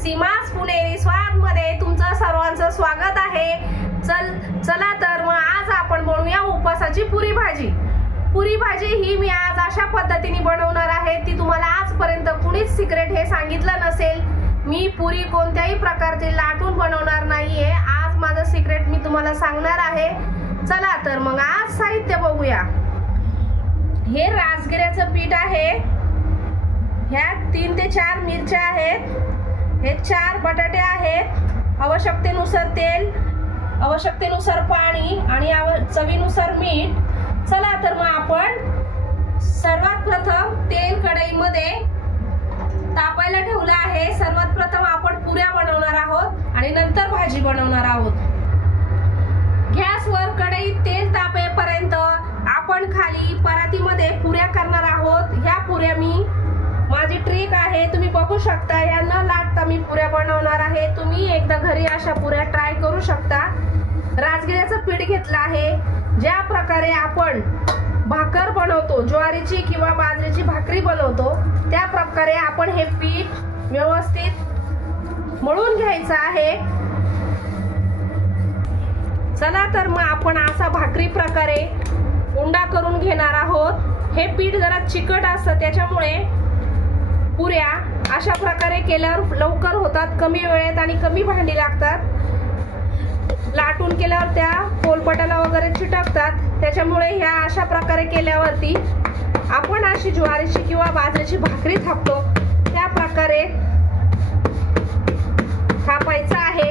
सीमास पुणेरी स्वाद मध्ये तुमचं सर्वांचं स्वागत आहे। चला तर मग आज आपण बनवूया उपवासाची पुरी भाजी। पुरी भाजी ही मी आज अशा पद्धतीने बनवणार आहे, ती तुम्हाला आजपर्यंत कुणीच सिक्रेट हे सांगितलं नसेल। मी पुरी कोणत्याही प्रकारची लाटून बनवणार नाहीये। आज माझं सिक्रेट मी तुम्हाला सांगणार आहे। चला तर मग आज साहित्य बघूया। हे राजगिऱ्याचं पीठ आहे, ह्या 3 ते 4 मिरच्या आहेत, हे 4 बटाटे आहेत, आवश्यकतेनुसार तेल, आवश्यकतेनुसार पाणी आणि चवीनुसार मीठ। चला तर मग आपण सर्वात प्रथम तेल कढईमध्ये तापायला ठेवलं आहे। सर्वात प्रथम आपण पुऱ्या बनवणार आहोत आणि नंतर भाजी बनवणार आहोत। गॅसवर कढईत तेल तापेपर्यंत आपण खाली परातीमध्ये पुऱ्या करणार आहोत। ह्या पुऱ्या माझी ट्रिक आहे, तुम्ही बघू शकता। या न लाटता मी पुऱ्या बनवणार आहे। तुम्ही एकदा घरी अशा पुऱ्या ट्राय करू शकता। राजगिऱ्याचं पीठ घेतलं आहे। ज्या प्रकारे आपण भाकर बनवतो, ज्वारीची किंवा बाजरीची भाकरी बनवतो, त्या प्रकारे आपण हे पीठ व्यवस्थित मळून घ्यायचं आहे। चला तर मग आपण असा भाकरी प्रकारे उंडा करून घेणार आहोत। हे पीठ जरा चिकट असतं, त्याच्यामुळे पुऱ्या अशा प्रकारे केल्यावर लवकर होतात, कमी वेळेत आणि कमी भांडी लागतात। लाटून केल्यावर त्या पोलपटाला वगैरे चिटकतात, त्याच्यामुळे ह्या अशा प्रकारे केल्यावरती आपण अशी ज्वारीची किंवा बाजरीची भाकरी थापतो त्या प्रकारे थापायचं आहे।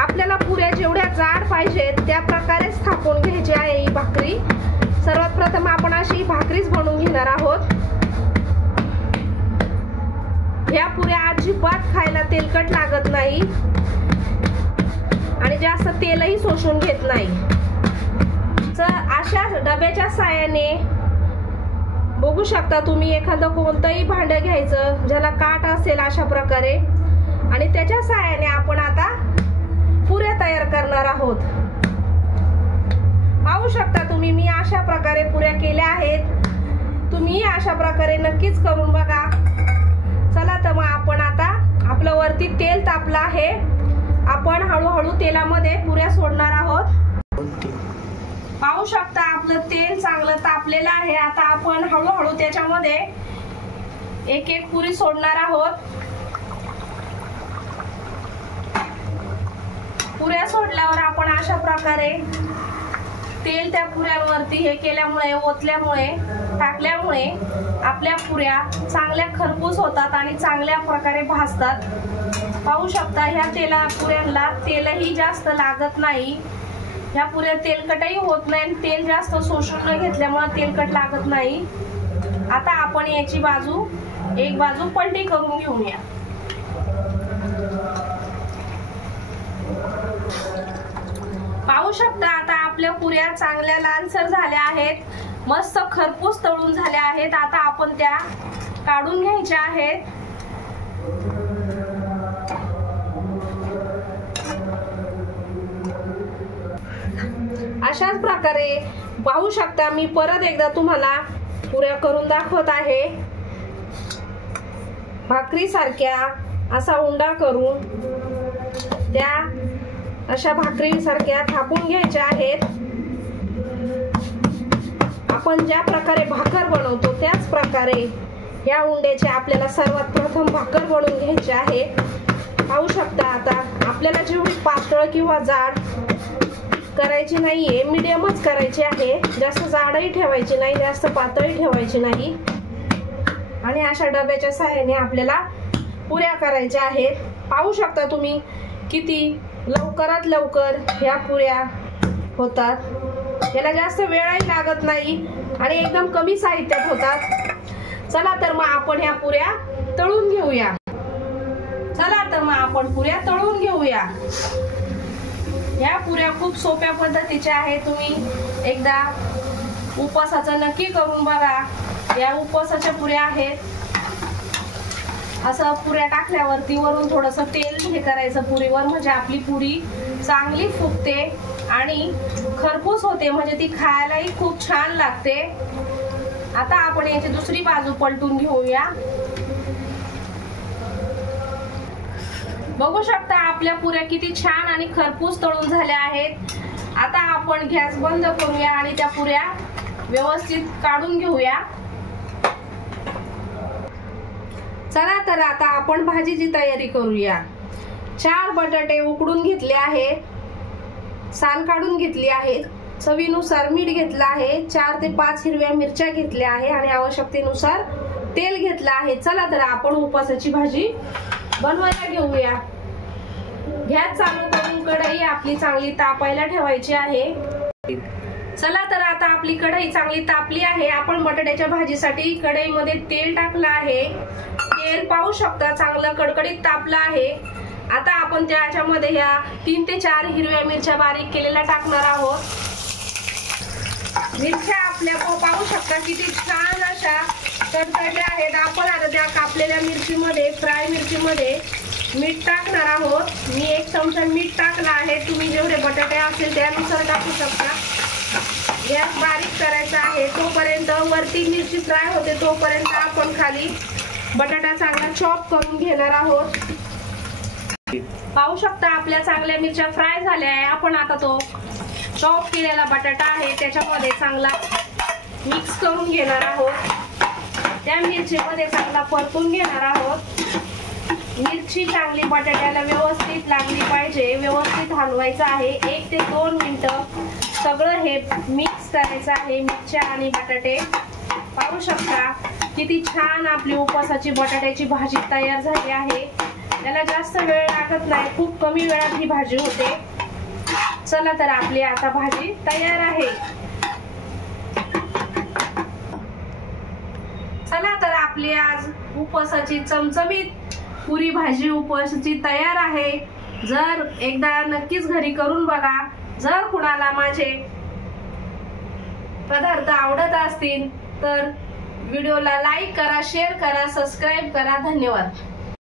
आपल्याला पुऱ्या जेवढ्या जाड पाहिजेत त्या प्रकारेच थापून घ्यायची आहे ही भाकरी। सर्वात प्रथम आपण अशी भाकरीच बनवून घेणार आहोत। ह्या पुऱ्या अजिबात खायला तेलकट लागत नाही आणि जास्त तेलही शोषून घेत नाही। अशा डब्याच्या साहाय्याने बघू शकता तुम्ही, एखादं कोणतंही भांडं घ्यायचं ज्याला काट असेल अशा प्रकारे, आणि त्याच्या साहाय्याने आपण आता पुऱ्या तयार करणार आहोत। पाहू शकता तुम्ही, मी अशा प्रकारे पुऱ्या केल्या आहेत। तुम्ही अशा प्रकारे नक्कीच करून बघा। चला तर मग आपण आता आपलं वरती तेल तापलं आहे, आपण हळूहळू तेलामध्ये पुऱ्या सोडणार आहोत। पाहू शकता आपलं तेल चांगलं तापलेलं आहे। आता आपण हळूहळू त्याच्यामध्ये एक एक पुरी सोडणार आहोत। पुऱ्या सोडल्यावर आपण अशा प्रकारे तेल त्या पुऱ्यांवरती हे केल्यामुळे, ओतल्यामुळे, टाकल्यामुळे आपल्या पुऱ्या चांगल्या खरपूस होतात आणि चांगल्या प्रकारे भाजतात। पाहू शकता ह्या पुऱ्यांना तेलही जास्त लागत नाही। ह्या पुऱ्या तेलकटही होत नाही, तेल जास्त शोषून न घेतल्यामुळे तेलकट लागत नाही। आता आपण याची एक बाजू पलटी करून घेऊया। पाहू शकता आता आपल्या पुऱ्या चांगल्या लालसर झाल्या आहेत, मस्त खरपूस तळून झाल्या आहेत। आता आपण त्या काढून घ्यायच्या आहेत। अशाच प्रकारे पाहू शकता, मी परत एकदा तुम्हाला पुऱ्या करून दाखवत आहे। भाकरी सारख्या असा उंडा करून त्या अशा भाकरी सारख्या थापून घ्यायच्या आहेत। आपण ज्या प्रकारे भाकर बनवतो त्याच प्रकारे या उंड्याचे आपल्याला सर्वात प्रथम भाकर बनवून घ्यायची आहे। पाहू शकता आता आपल्याला जेवढी पातळ किंवा जाड करायची नाहीये, मीडियमच करायची आहे। जास्त जाडही ठेवायची नाही, जास्त पातळही ठेवायची नाही। आणि अशा डब्याच्या साहाय्याने आपल्याला पुऱ्या करायच्या आहेत। पाहू शकता तुम्ही किती लवकरात लवकर ह्या पुऱ्या होतात। याला जास्त वेळही लागत नाही आणि एकदम कमी साहित्यात होतात। चला तर मग आपण ह्या पुऱ्या तळून घेऊया। ह्या पुऱ्या खूप सोप्या पद्धतीच्या आहेत। तुम्ही एकदा उपवासाचं नक्की करून बघा। या उपवासाच्या पुऱ्या आहेत। असं पुऱ्या टाकल्यावरती वरून थोडंसं तेल हे करायचं पुरीवर, म्हणजे आपली पुरी चांगली फुगते आणि खरपूस होते, म्हणजे ती खायलाही खूप छान लागते। आता आपण याची दुसरी बाजू पलटून घेऊया। बघू शकता आपल्या पुऱ्या किती छान आणि खरपूस तळून झाल्या आहेत। आता आपण गॅस बंद करूया आणि त्या पुऱ्या व्यवस्थित काढून घेऊया। चला तर आता आपण भाजीची तयारी करूया। 4 बटाटे उकडून घेतले आहेत, साल काढून घेतली आहे, चवीनुसार मीठ घेतलं आहे, 4 ते 5 हिरव्या मिरच्या घेतल्या आहे आणि आवश्यकतेनुसार तेल घेतलं आहे। चला तर आपण उपासाची भाजी बनवायला घेऊया। गॅस चालू करून कढई आपली चांगली तापायला ठेवायची आहे। चला तर आता आपली कढई चांगली तापली आहे। आपण बटाट्याच्या भाजीसाठी कढईमध्ये तेल टाकलं आहे। तेल पाहू शकता चांगलं कडकडीत तापलं आहे। आता आपण त्याच्यामध्ये ह्या 3 ते 4 हिरव्या मिरच्या बारीक केलेल्या टाकणार आहोत। मिरच्या आपल्या पाहू शकता किती छान अशा तडतडल्या आहेत। आपण आता त्या कापलेल्या मिरचीमध्ये, फ्राय मिरचीमध्ये मीठ टाकणार आहोत। मी 1 चमचा मीठ टाकला आहे, तुम्ही जेवढे बटाटे असेल त्यानुसार टाकू शकता। गॅस बारीक करायचा आहे, तोपर्यंत वरती मिरची फ्राय होते तोपर्यंत आपण खाली बटाटा चांगला चॉप करून घेणार आहोत। पाहू शकता आपल्या चांगल्या मिरच्या फ्राय झाल्या आहे। आपण आता तो चॉप केलेला बटाटा आहे त्याच्यामध्ये चांगला मिक्स करून घेणार आहोत। त्या मिरचीमध्ये चांगला परतून घेणार आहोत। मिरची चांगली बटाट्याला व्यवस्थित लागली पाहिजे, व्यवस्थित हलवायचं आहे। 1 ते 2 मिनिटं सगळं हे मिक्स करायचं आहे, मिरच्या आणि बटाटे। पाहू शकता किती छान आपली उपासाची बटाट्याची भाजी तयार झाली आहे। त्याला जास्त वेळ लागत नाही, खूप कमी वेळात ही भाजी होते। चला तर आपली आता भाजी तयार आहे। चला तर आपली आज उपासाची चमचमीत पुरी भाजी उपासाची तयार आहे। जर एकदा नक्कीच घरी करून बघा। जर कुणाला माझे पदार्थ आवडत असतील तर व्हिडिओला लाईक करा, शेअर करा, सबस्क्राईब करा। धन्यवाद।